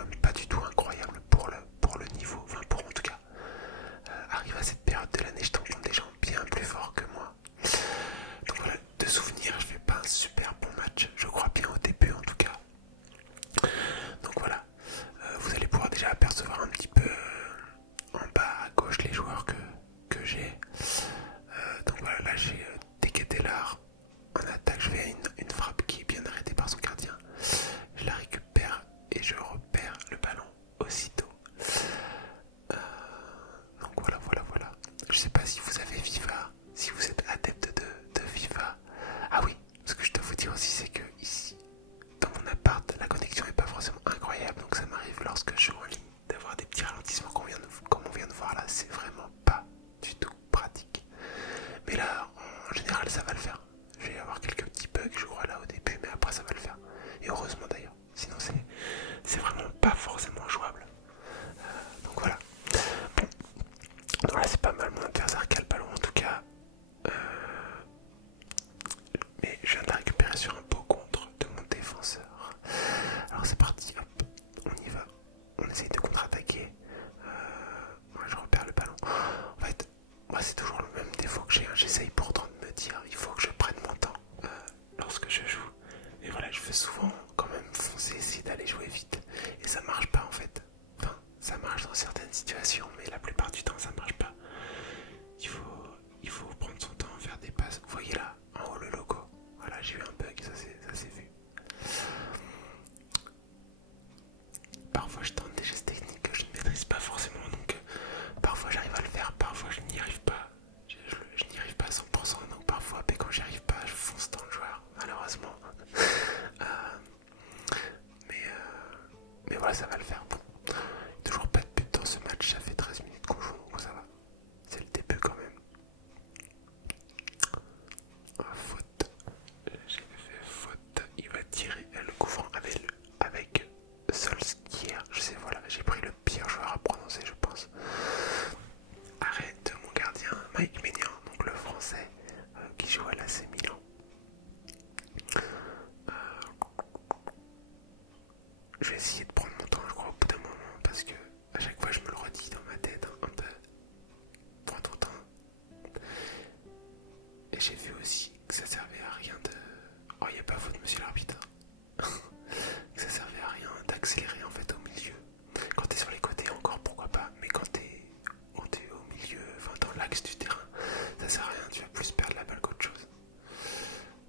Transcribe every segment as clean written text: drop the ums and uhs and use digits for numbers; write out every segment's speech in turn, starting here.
quand même pas du tout incroyables pour le niveau, enfin pour en tout cas arrive à cette période de l'année, je tombe contre des gens bien plus forts que moi. Donc voilà, de souvenir, je fais pas un super bon match, je crois bien au début en tout cas. Donc voilà, vous allez pouvoir déjà apercevoir un petit peu en bas à gauche les joueurs que j'ai. Donc voilà, là j'ai Teketelar. En attaque, je vais à une frappe qui est bien arrêtée par son gardien. Je la récupère et je repère le ballon aussitôt. Euh, donc voilà, voilà, voilà. Je sais pas si vous avez FIFA, si vous êtes adepte de FIFA. Ah oui, ce que je dois vous dire aussi, c'est que ici, dans mon appart, la connexion n'est pas forcément incroyable. Donc ça m'arrive lorsque je joue en ligne d'avoir des petits ralentissements comme on vient de voir là. C'est vraiment pas du tout pratique. Mais là, en général, ça va le faire. Je vais avoir quelques petits bugs, je crois, là au début, mais après ça va le faire. Et heureusement d'ailleurs. Sinon, c'est vraiment pas forcément jouable. Donc voilà. Bon, donc là, c'est pas mal mon adversaire qui a le ballon en tout cas. Euh, mais je viens de la récupérer sur un beau contre de mon défenseur. Alors c'est parti, hop, on y va. On essaye de contre-attaquer. Moi, je repère le ballon. En fait, moi, c'est toujours le même défaut que j'ai. J'essaye pourtant de me dire, il faut que je prenne mon temps lorsque je joue. Mais voilà, je fais souvent quand même foncer, essayer d'aller jouer vite. Et ça marche pas en fait. Enfin, ça marche dans certaines situations, mais la plupart du temps, ça marche pas. Il faut, il faut prendre son temps, faire des passes. Vous voyez là, en haut le logo. Voilà, j'ai eu un bug, ça s'est vu. Parfois, je tente des gestes techniques que je ne maîtrise pas forcément, donc parfois j'arrive à le faire, parfois je n'y arrive pas. Je n'y arrive pas à 100%, donc parfois, mais quand j'y arrive pas, je fonce dans le joueur, malheureusement. Euh, mais voilà, ça va le faire. Bon, toujours pas de but dans ce match, ça fait 13 minutes qu'on joue, donc ça va. C'est le début quand même. Faute. J'ai fait faute. Il va tirer le coup franc avec Solskjaer. Je sais, voilà, j'ai pris le pire joueur à prononcer, je pense. Arrêt de mon gardien, Mike Maignan, donc le français qui joue à l'AC Milan. Je vais essayer de prendre mon temps, je crois, au bout d'un moment, parce que à chaque fois je me le redis dans ma tête un peu. Prends ton temps. Et j'ai vu aussi que ça servait à rien de. Oh, il n'y a pas faute, monsieur l'arbitre. Que ça servait à rien d'accélérer en fait au milieu. Quand t'es sur les côtés, encore pourquoi pas, mais quand t'es au milieu, enfin dans l'axe du terrain, ça sert à rien, tu vas plus perdre la balle qu'autre chose.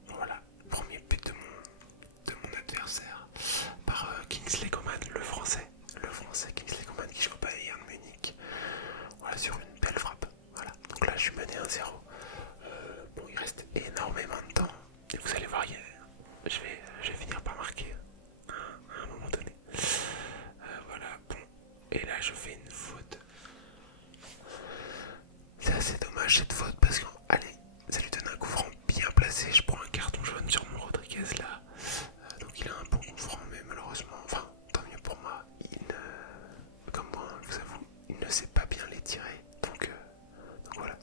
Voilà, premier but de mon adversaire par Kingsley Coman, le français Kingsley Coman qui joue au Bayern Munich. Voilà, sur une belle frappe. Voilà, donc là je suis mené 1-0. Bon, il reste énormément de temps et vous allez voir, je vais finir par marquer à un moment donné. Voilà, bon, et là je fais une faute. C'est assez dommage cette faute parce que, allez, ça lui donne un coup franc bien placé. Je prends un carton jaune sur mon Rodriguez là. Donc il a un bon coup franc, mais malheureusement, enfin, tant mieux pour moi, comme moi, je vous avoue, il ne sait pas bien les tirer. Donc voilà.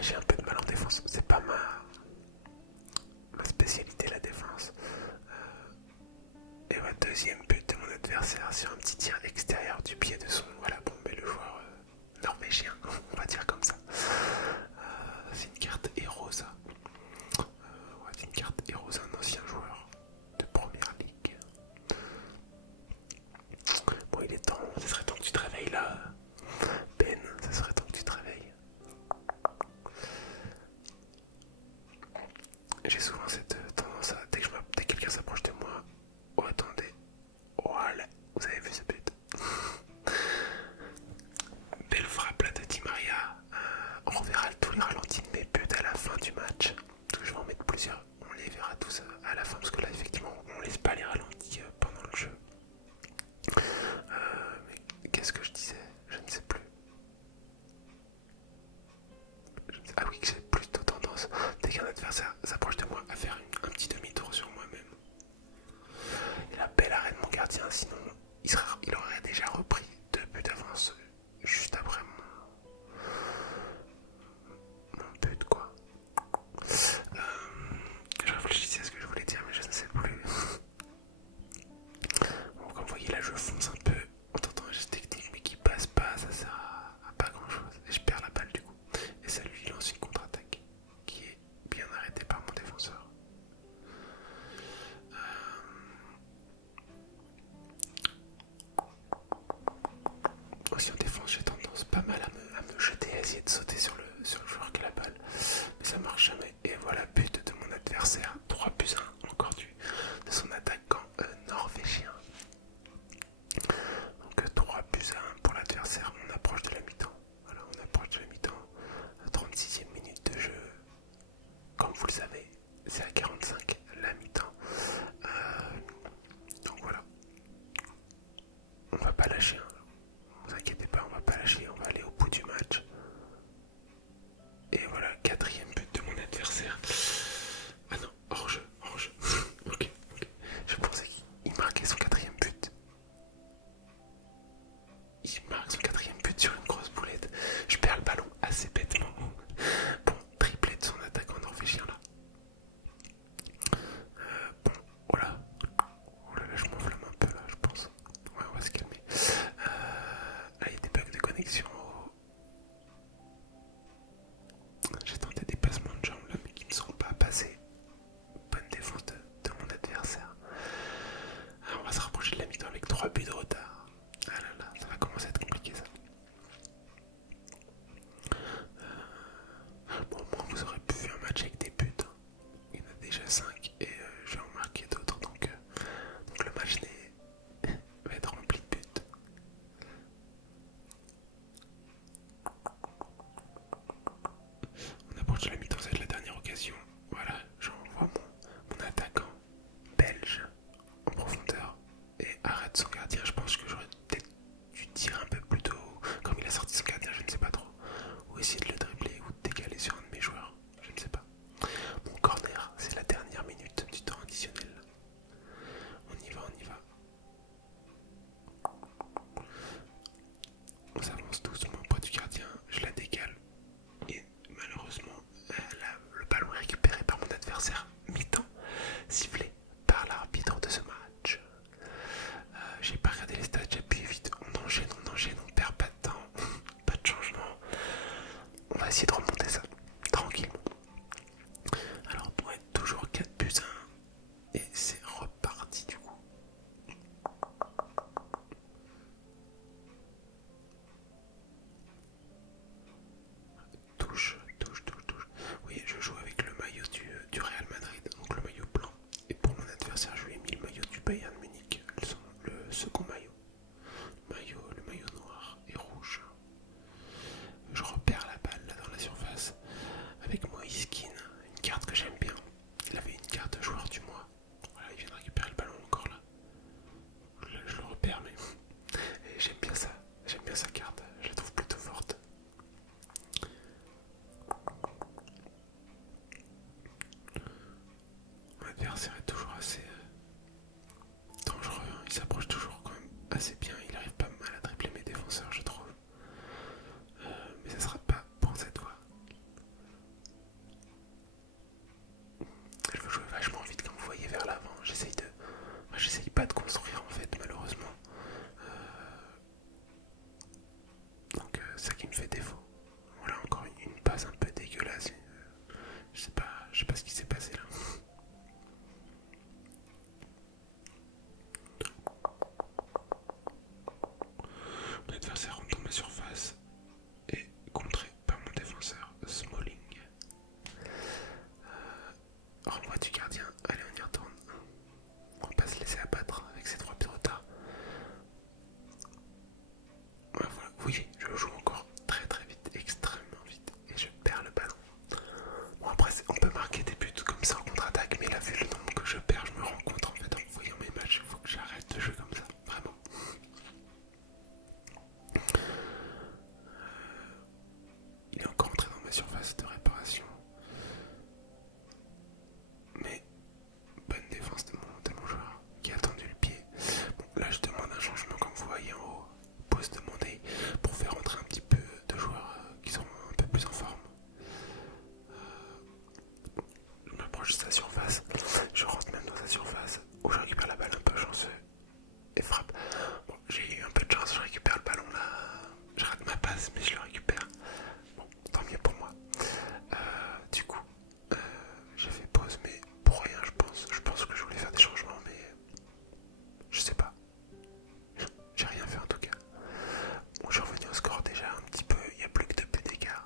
J'ai un peu de mal en défense. C'est pas ma spécialité, la défense. Et ouais, deuxième but de mon adversaire sur un petit tir extérieur du pied de son. Voilà, bon, mais le joueur norvégien, on va dire comme ça. C'est une carte héros, ça. Ouais, c'est une carte héros, c'est un ancien joueur de première ligue. Bon, il est temps, ce serait temps que tu te réveilles là. Ben, ce serait temps que tu te réveilles. J'ai souvent cette tendance à, dès que quelqu'un s'approche de moi, oh attendez, voilà, vous avez vu ce but. Belle frappe là de Di Maria. On reverra tous les ralentis de mes buts à la fin du match. Donc, je vais en mettre plusieurs. On les verra tous à la fin parce que là effectivement on laisse pas les ralentis pendant le jeu. Mais qu'est-ce que je disais? Je ne sais plus. Ah oui, que j'ai plutôt tendance, dès adversaire s'approche de moi à faire un petit demi-tour sur moi-même. Et la belle arrêt de mon gardien, sinon il aurait déjà repris 2 buts d'avance juste après mon but quoi. Je réfléchissais à ce que je voulais dire mais je ne sais plus. Bon, comme vous voyez là je fonce un peu en tentant un geste technique mais qui passe pas, ça sert à pas grand chose. Et je perds la balle du coup. Et ça lui lance une contre-attaque qui est bien arrêtée par mon défenseur. Aussi en défense, j'ai tendance pas mal à me jeter, à essayer de sauter sur le joueur qui a la balle. Mais ça marche jamais. Et voilà, but de mon adversaire. 3-1, encore de son attaquant norvégien. Donc 3-1 pour l'adversaire. On approche de la mi-temps. Voilà, on approche de la mi-temps. 36e minute de jeu. Comme vous le savez, c'est à 45 la mi-temps. Donc voilà. On va pas lâcher. Hein. Ne vous inquiétez pas, on va pas lâcher, on va aller au bout du match. Et voilà, 4e but de mon adversaire. Ah non, hors-jeu. Ok. Je pensais qu'il marquait son 4e but. Il marque son 4e but sur une grosse boulette. Je perds le ballon assez bêtement. Bon, triplé de son attaquant norvégien là. Bon, voilà. Oh là là, je m'enflamme un peu là, je pense. Ouais, on va se calmer. Là, il y a des bugs de connexion. J'ai tenté des passements de jambes là, mais qui ne sont pas passés. Bonne défense de mon adversaire. Alors, on va se rapprocher de la mi-temps avec 3 buts de retard. Ah là là, ça va commencer à être compliqué ça. Bon, moi, vous aurez pu faire un match avec des buts. Hein. Il y en a déjà 5 et je vais en marquer d'autres. Donc le match va être rempli de buts. On approche de la mi-temps, ça va être la dernière occasion. Voilà, j'envoie mon attaquant belge en profondeur et arrête son gardien. Je pense que j'aurais peut-être dû tirer un peu plus tôt. Comme il a sorti son gardien, je ne sais pas trop. Ou essayer de le dribbler ou de décaler sur un de mes joueurs. Je ne sais pas. Mon corner, c'est la dernière minute du temps additionnel. On y va. On s'avance doucement près du gardien. Je la décale. Et malheureusement, le ballon est récupéré par mon adversaire. Mi-temps, sifflé par l'arbitre de ce match. J'ai pas regardé les stats, j'ai appuyé vite. On enchaîne, on perd pas de temps. Pas de changement. On va essayer de remonter ça tranquillement. Alors, on doit être toujours 4-1. Et c'est reparti du coup. Touche. Oui, je joue avec le maillot du Real Madrid, donc le maillot blanc. Et pour mon adversaire, je lui ai mis le maillot du Bayern Munich, le second maillot. Le maillot noir et rouge. Je repère la balle là dans la surface avec Moïse Kean, une carte que j'aime bien. Il avait une carte joueur du mois. Voilà, il vient de récupérer le ballon encore là. Là je le repère, mais et j'aime bien ça. J'aime bien sa carte. Je la trouve plutôt forte. Mon adversaire est toujours assez dangereux. Hein. Il s'approche toujours quand même assez bien. Il arrive pas mal à dribbler mes défenseurs, je trouve. Mais ça sera pas pour cette fois. Je veux jouer vachement vite comme vous voyez vers l'avant. J'essaye pas de construire en fait malheureusement. Donc c'est ça qui me fait défaut. Voilà encore une passe un peu dégueulasse. Je sais pas ce qui s'est passé là. approche de sa surface, je rentre même dans sa surface, où je récupère la balle un peu chanceux et frappe. Bon, j'ai eu un peu de chance, je récupère le ballon là, je rate ma passe mais je le récupère. Bon, tant mieux pour moi. Du coup, j'ai fait pause mais pour rien je pense. Je pense que je voulais faire des changements mais je sais pas. J'ai rien fait en tout cas. Bon, je suis revenu au score déjà un petit peu, il n'y a plus que 2 buts d'écart.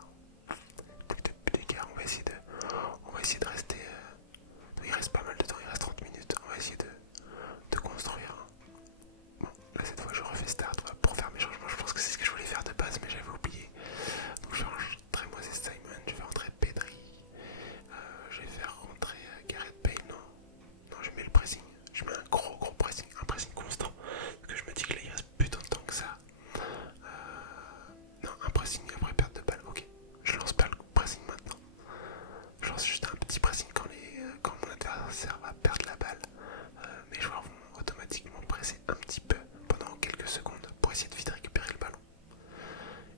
Plus que 2 buts d'écart, on va essayer de rester... il reste pas mal de temps, il reste 30 minutes, on va essayer de construire. Bon, là cette fois je refais start pour faire mes changements, je pense que c'est ce que je voulais faire de base mais j'avais oublié. Donc je vais rentrer Moses Simon, je vais rentrer Pedri, je vais faire rentrer Gareth Bale, non, je mets le pressing, je mets un gros pressing, un pressing constant, parce que je me dis que là il reste plus tant de temps que ça. Non, un pressing après perte de balle, ok, je lance pas le pressing maintenant, je lance juste un petit pressing quand mon adversaire va perdre la balle. Mes joueurs vont automatiquement presser un petit peu pendant quelques secondes pour essayer de vite récupérer le ballon.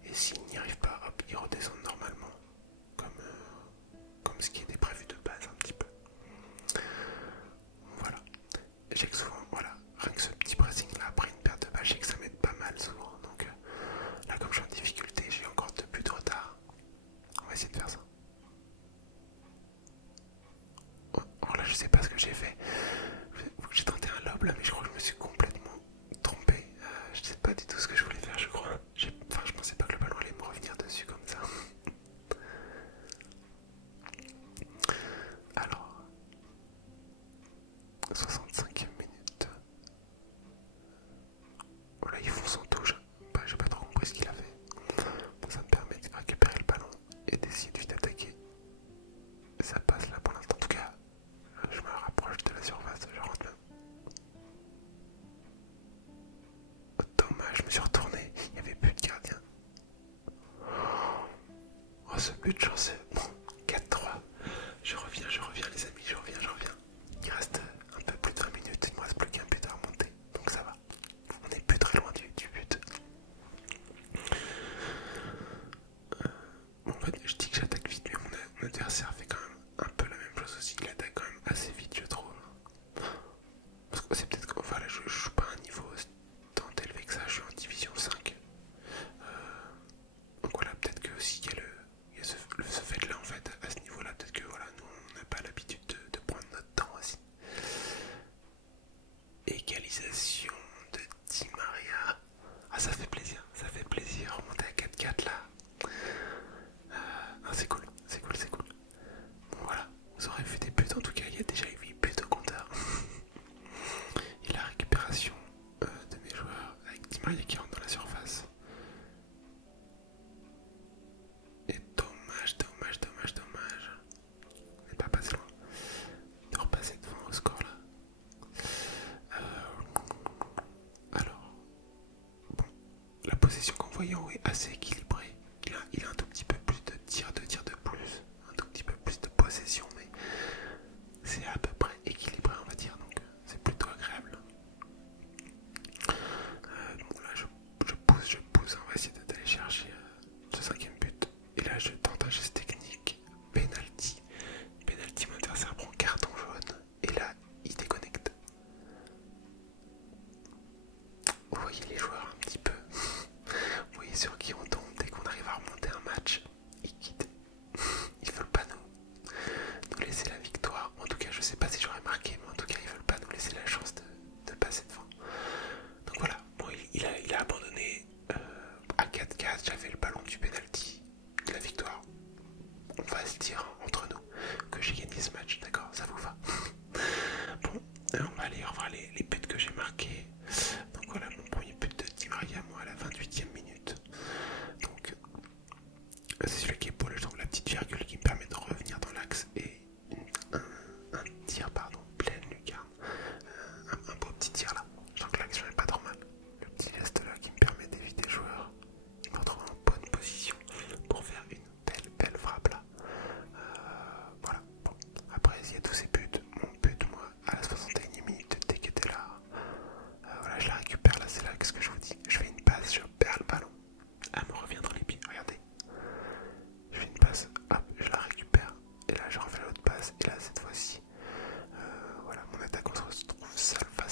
Et s'ils n'y arrivent pas, hop, ils redescendent normalement, comme ce qui était prévu de base un petit peu. Voilà. J'ai que souvent, voilà, rien que ce petit pressing là après une perte de balle, j'ai que ça m'aide pas mal souvent. Donc là, comme je suis en difficulté, j'ai encore 2 buts de retard. On va essayer de faire ça. Oh là, je sais pas ce que j'ai fait. J'ai tenté un lob là, mais je crois que je me suis complètement trompé. Je sais pas du tout ce que je voulais faire, je crois. Enfin, je pensais pas que le ballon allait me revenir dessus comme ça. Alors, 65e minute. Voilà, il fonce en touche. Bah, j'ai pas trop compris ce qu'il a fait. Bon, ça me permet de récupérer le ballon et d'essayer de vite attaquer. Ça passe là pour l'instant. En tout cas, je me rapproche de la surface, je rentre même. Dommage, je me suis retourné, il n'y avait plus de gardien. Oh, ce but chanceux. Bon, 4-3. Je reviens les amis, je reviens. Il reste un peu plus d'1 minute, il me reste plus qu'un but à remonter. Donc ça va. On n'est plus très loin du but. Bon, en fait, je dis que j'attaque vite, mais mon adversaire fait quand même un peu la même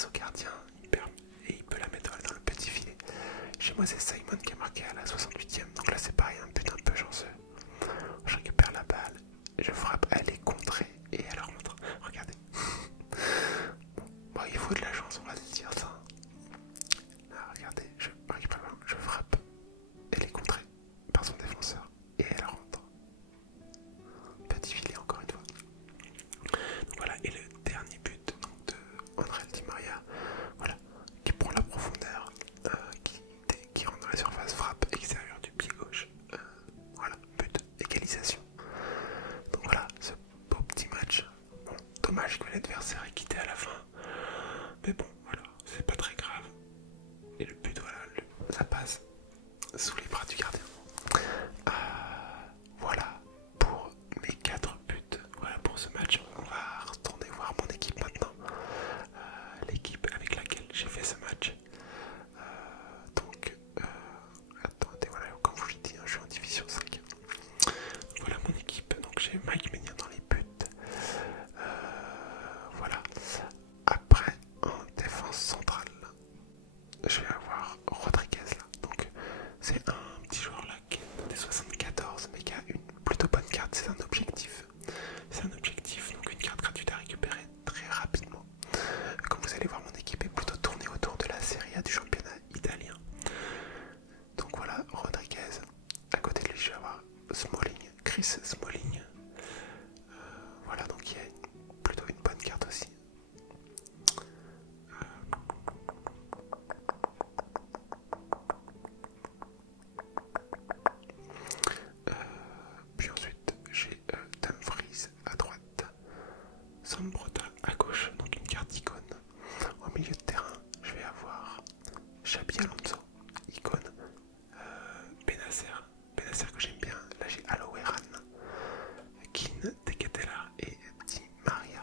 passe au gardien, et il peut la mettre dans le petit filet. Chez moi c'est Simon qui a marqué à la 68e, donc là c'est pareil, un but un peu chanceux. Je récupère la balle, je frappe, elle est contrée et elle rentre. Regardez. Bon, il faut de la chance, on va se dire ça. Là, regardez, je récupère la balle, je frappe, elle est contrée par son défenseur et elle rentre. Petit filet encore une fois. Donc voilà, et le dernier but donc, de André Di Maria, voilà, qui prend la profondeur, qui rentre dans la surface, frappe extérieure du pied gauche. Voilà, but, égalisation. Donc voilà, ce beau petit match. Bon, dommage que l'adversaire ait quitté à la fin. Mais bon, voilà, c'est pas très grave. Et le but, voilà, ça passe sous les bras du gardien. Voilà pour mes 4 buts. Voilà pour ce match. On va retourner voir mon équipe maintenant. L'équipe avec laquelle j'ai fait ce match. Attendez, voilà, comme je vous l'ai dit, je suis en division 5. Voilà mon équipe. Donc j'ai Mike Maignan dans les buts. Voilà. Après, en défense centrale, je vais avoir Rodriguez là. Donc c'est un petit joueur là qui est des 74 mais qui a une plutôt bonne carte. C'est un objectif. C'est un objectif, donc une carte gratuite à récupérer très rapidement. Comme vous allez voir, mon équipe est plutôt tournée autour de la Serie A du championnat italien. Donc voilà, Rodriguez. À côté de lui, je vais avoir Smalling, Chris Smalling. Voilà, donc il y a plutôt une bonne carte aussi. Puis ensuite, j'ai Dumfries à droite, Sambrota à gauche, donc une carte icône. Au milieu de terrain, je vais avoir Xabi Alonso, icône. Benacer que j'aime bien. Là j'ai Aloeran, Keane, Teketela et Di Maria.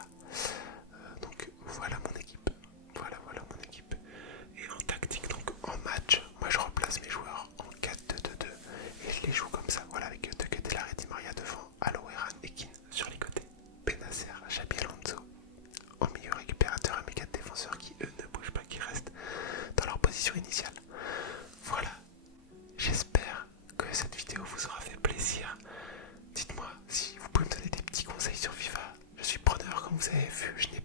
Donc voilà mon équipe. Voilà mon équipe. Et en tactique, donc en match, moi je replace mes joueurs en 4-2-2-2 et je les joue comme ça. Voilà, avec Teketela et Di Maria devant, Aloeran et Keane sur les côtés. Benacer, Xabi Alonso en milieu récupérateur et mes 4 défenseurs qui eux ne bougent pas, qui restent dans leur position initiale. Voilà. J'espère que cette vidéo vous aura fait plaisir. Dites-moi si vous pouvez me donner des petits conseils sur FIFA. Je suis preneur, comme vous avez vu, je n'ai